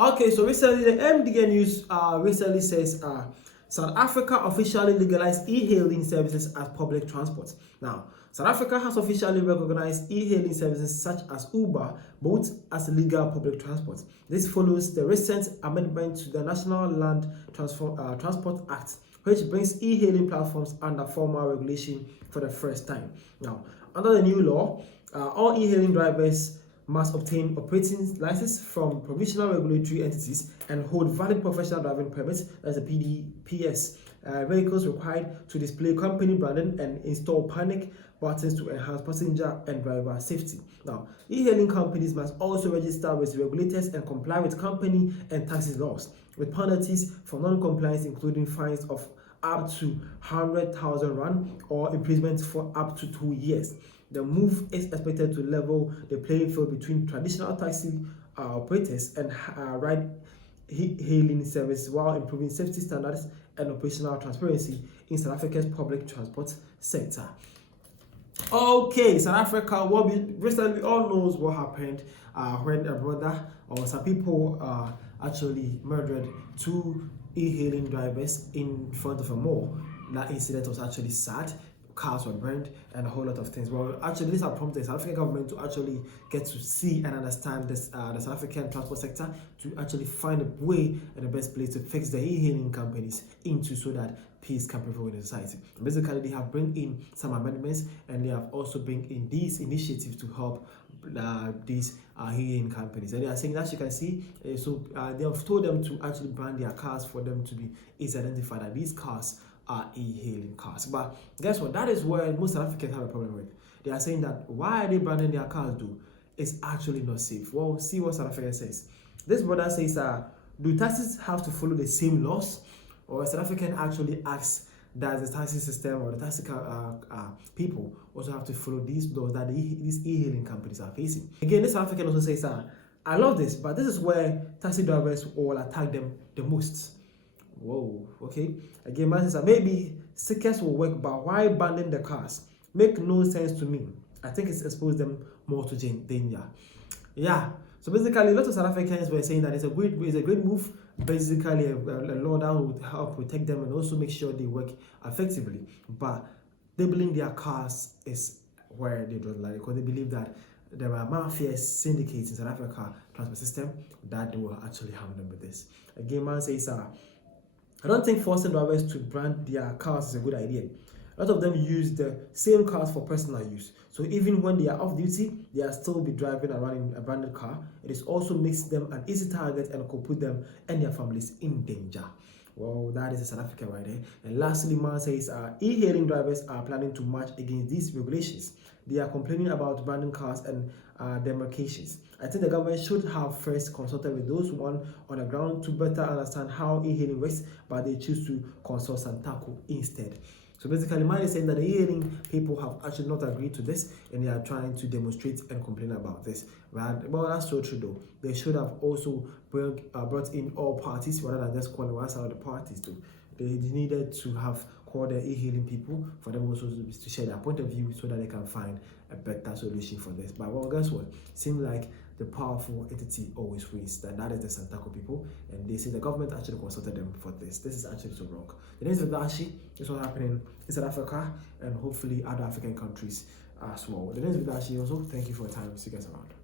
Okay, so recently the MDN news recently says South Africa officially legalized e-hailing services as public transport. Now, South Africa has officially recognized e-hailing services such as Uber, both as legal public transport. This follows the recent amendment to the National Land Transport Act, which brings e-hailing platforms under formal regulation for the first time. Now, under the new law, all e-hailing drivers must obtain operating license from provisional regulatory entities and hold valid professional driving permits as a PDPS. Vehicles required to display company branding and install panic buttons to enhance passenger and driver safety. Now, e-hailing companies must also register with regulators and comply with company and taxi laws, with penalties for non-compliance including fines of up to 100,000 rand or imprisonment for up to 2 years. The move is expected to level the playing field between traditional taxi operators and ride-hailing services while improving safety standards and operational transparency in South Africa's public transport sector. Okay, South Africa, what we recently all knows what happened when a brother or some people actually murdered two e-hailing drivers in front of a mall. That incident was actually sad. Cars were burned and a whole lot of things. Well, actually, this has prompted the South African government to actually get to see and understand this, the South African transport sector, to actually find a way and the best place to fix the e-hailing companies into, so that peace can prevail in the society. Basically, they have bring in some amendments and they have also bring in these initiatives to help these e-hailing companies. And they are saying, as you can see, they have told them to actually brand their cars for them to be easily identified that these cars are e-hailing cars. But guess what? That is where most South Africans have a problem with. They are saying that why are they branding their cars though? It's actually not safe. Well, see what South Africa says. This brother says, do taxis have to follow the same laws? Or South African actually asks, does the taxi system or the taxi people also have to follow these laws that these e-hailing companies are facing? Again, this South African also says, I love this, but this is where taxi drivers will attack them the most. Whoa, okay. Again, man says maybe stickers will work, but why banning the cars? Make no sense to me. I think it's exposed them more to danger. Yeah. So basically, a lot of South Africans were saying that it's a great move. Basically, a law that would help protect them and also make sure they work effectively. But labeling their cars is where they don't like it, because they believe that there are mafia syndicates in South Africa transport system that will actually harm them with this. Again, man says, I don't think forcing drivers to brand their cars is a good idea. A lot of them use the same cars for personal use. So even when they are off duty, they are still be driving around in a branded car. It also makes them an easy target and could put them and their families in danger. Well, that is a South Africa right there. And lastly, man says e-hailing drivers are planning to march against these regulations. They are complaining about branding cars and demarcations. I think the government should have first consulted with those on the ground to better understand how e-hailing works, but they choose to consult Santaco instead. So basically, man is saying that the e-hailing people have actually not agreed to this, and they are trying to demonstrate and complain about this. Right? Well, that's so true though. They should have also brought in all parties rather than just calling one side of the parties though. They needed to have called the e-hailing people for them also to share their point of view so that they can find a better solution for this. But well, guess what? Seems like the powerful entity always wins. That is the Santaco people, and they say the government actually consulted them for this. This is actually so wrong. The next video actually is what's happening in South Africa and hopefully other African countries as well. The next video actually also, thank you for your time. See you guys around.